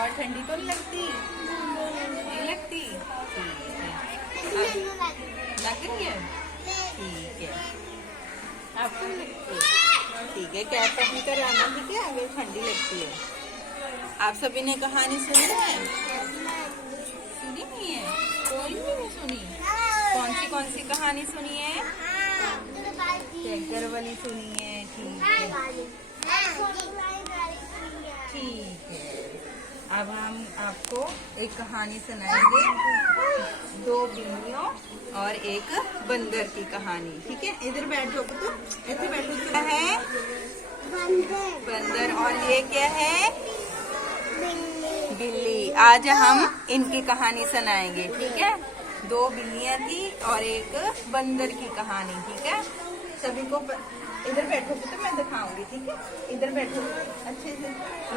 और ठंडी तो नहीं लगती? नहीं लगती? ठीक है। लग रही है? ठीक है। आपको नहीं लगती? ठीक है, कैप अपनी कराना, ठीक है, अगर ठंडी लगती है। आप सभी ने कहानी सुनी है? सुनी नहीं है? कोई भी नहीं सुनी? कौन सी कहानी सुनी है? ट्रैक्टर वाली सुनी है? ठीक है, ठीक है। अब हम आपको एक कहानी सुनाएंगे, दो बिल्लियों और एक बंदर की कहानी। ठीक है, इधर बैठो तो, इधर बैठो। क्या है? बंदर। और ये क्या है? बिल्ली। आज हम इनकी कहानी सुनाएंगे। ठीक है, दो बिल्लियां थी और एक बंदर की कहानी। ठीक है, सभी को इधर बैठो तो मैं दिखाऊंगी। ठीक है, इधर बैठो अच्छे से।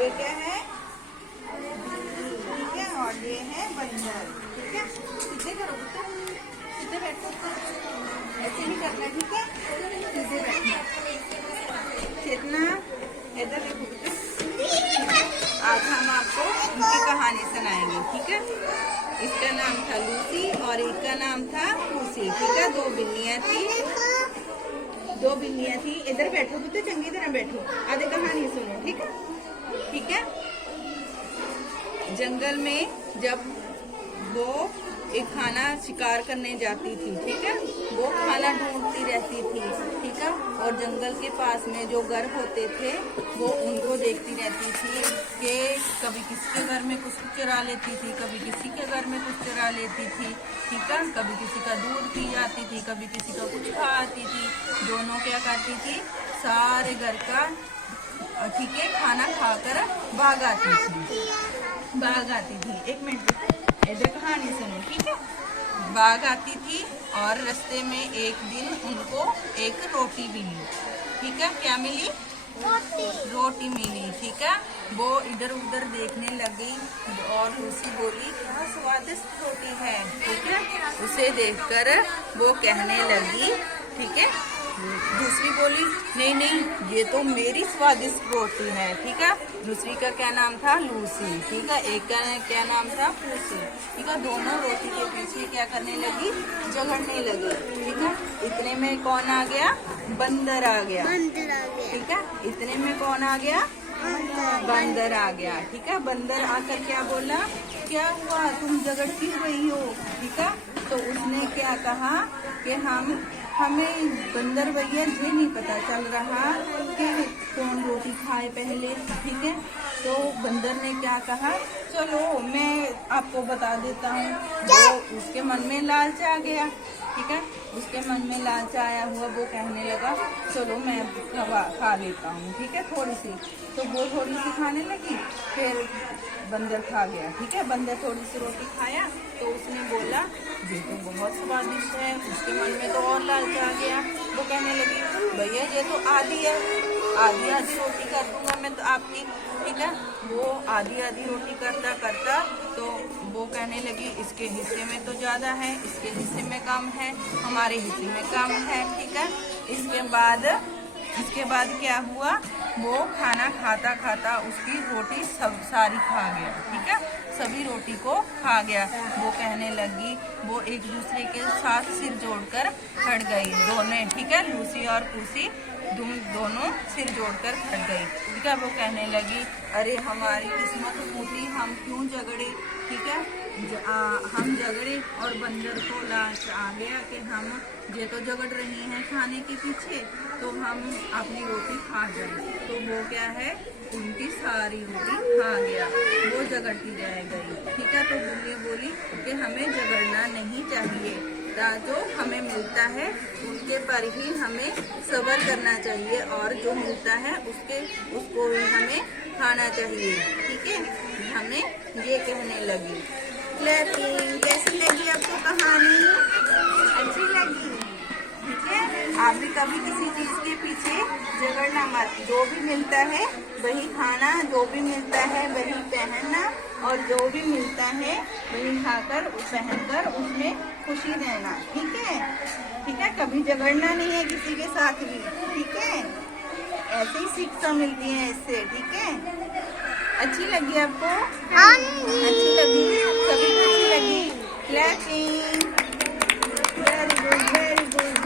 ये क्या है? ठीक है, और ये है बंदर। ठीक है, सीधे करो तो, सीधे बैठो, ऐसे नहीं करना। ठीक है, सीधे बैठना। चेतना, इधर देखो। आज हम आपको इनकी कहानी सुनाएंगे। ठीक है, इसका नाम था लूसी और एक का नाम था पूसी। ठीक है, दो बिल्लियां थी। इधर बैठो तो चंगी तरह बैठो, आधे कहानी सुनो। ठीक है, ठीक है। जंगल में जब वो एक खाना शिकार करने जाती थी, ठीक है, वो खाना ढूंढती रहती थी। ठीक है, और जंगल के पास में जो घर होते थे वो उनको देखती रहती थी कि कभी किसी के घर में कुछ चुरा लेती थी, कभी किसी के घर में कुछ चुरा लेती थी। ठीक है, कभी किसी का दूध पी जाती थी, कभी किसी का कुछ खा आती थी। दोनों क्या करती थी? सारे घर का, ठीक है, खाना खाकर भाग आती थी। एक मिनट, इधर कहानी सुनो। ठीक है, भाग आती थी और रास्ते में एक दिन उनको एक रोटी मिली। ठीक है, क्या मिली? रोटी मिली। ठीक है, वो इधर उधर देखने लगी और लूसी बोली क्या स्वादिष्ट रोटी है। ठीक है, उसे देखकर वो कहने लगी, ठीक है, दूसरी बोली नहीं, ये तो मेरी स्वादिष्ट रोटी है। ठीक है, दूसरी का क्या नाम था? लूसी। ठीक है, एक का क्या नाम था? पूसी। ठीक है, दोनों रोटी के पीछे क्या करने लगी? झगड़ने लगी। ठीक है, इतने में कौन आ गया? बंदर आ गया। ठीक है, इतने में कौन आ गया? बंदर आ गया। ठीक है, बंदर आकर क्या बोला? क्या हुआ, तुम झगड़ क्यों गई हो? ठीक है, तो उसने क्या कहा कि हमें बंदर भैया ये नहीं पता चल रहा कि कौन रोटी खाए पहले। ठीक है, तो बंदर ने क्या कहा, चलो मैं आपको बता देता हूँ। वो उसके मन में लालच आ गया। ठीक है, उसके मन में लालच आया हुआ, वो कहने लगा चलो मैं खा लेता हूँ। ठीक है, थोड़ी सी, तो वो थोड़ी सी खाने लगी, फिर बंदर खा गया। ठीक है, बंदर थोड़ी सी रोटी खाया तो उसने बोला ये तो बहुत स्वादिष्ट है। उसके मन में तो और लालच आ गया, वो कहने लगी भैया ये तो आधी रोटी कर दूंगा मैं तो आपकी। ठीक है, वो आधी रोटी करता तो वो कहने लगी इसके हिस्से में तो ज्यादा है, इसके हिस्से में कम है, हमारे हिस्से में कम है। ठीक है, इसके बाद क्या हुआ, वो खाना खाता उसकी रोटी सारी खा गया। ठीक है, सभी रोटी को खा गया। वो कहने लगी, वो एक दूसरे के साथ सिर जोड़कर खड़ गई दोनों। ठीक है, लूसी और पूसी दोनों सिर जोड़कर खड़ गई। ठीक है, वो कहने लगी अरे हमारी किस्मत फूटी, हम क्यों झगड़े। ठीक है, हम झगड़े और बंदर को लालच आ गया कि हम ये तो झगड़ रही हैं खाने के पीछे, तो हम अपनी रोटी खा जाए। तो वो क्या है, उनकी सारी रोटी खा गया, वो झगड़ती रह गई। ठीक है, तो बिल्ली बोली कि हमें झगड़ना नहीं चाहिए, जो हमें मिलता है उसके पर ही हमें सब्र करना चाहिए और जो मिलता है उसको ही हमें खाना चाहिए। ठीक है, हमें ये कहने लगी। क्लैपिंग। कैसी लगी आपको कहानी? अच्छी लगी? ठीक है, आप भी कभी किसी चीज के पीछे झगड़ना मत। जो भी मिलता है वही खाना, जो भी मिलता है वही पहनना, और जो भी मिलता है वही खाकर पहनकर उसमें खुशी रहना। ठीक है, ठीक है, कभी झगड़ना नहीं है किसी के साथ भी। ठीक है, ऐसे ही शिक्षा मिलती है इससे। ठीक है, अच्छी लगी आपको? हाँ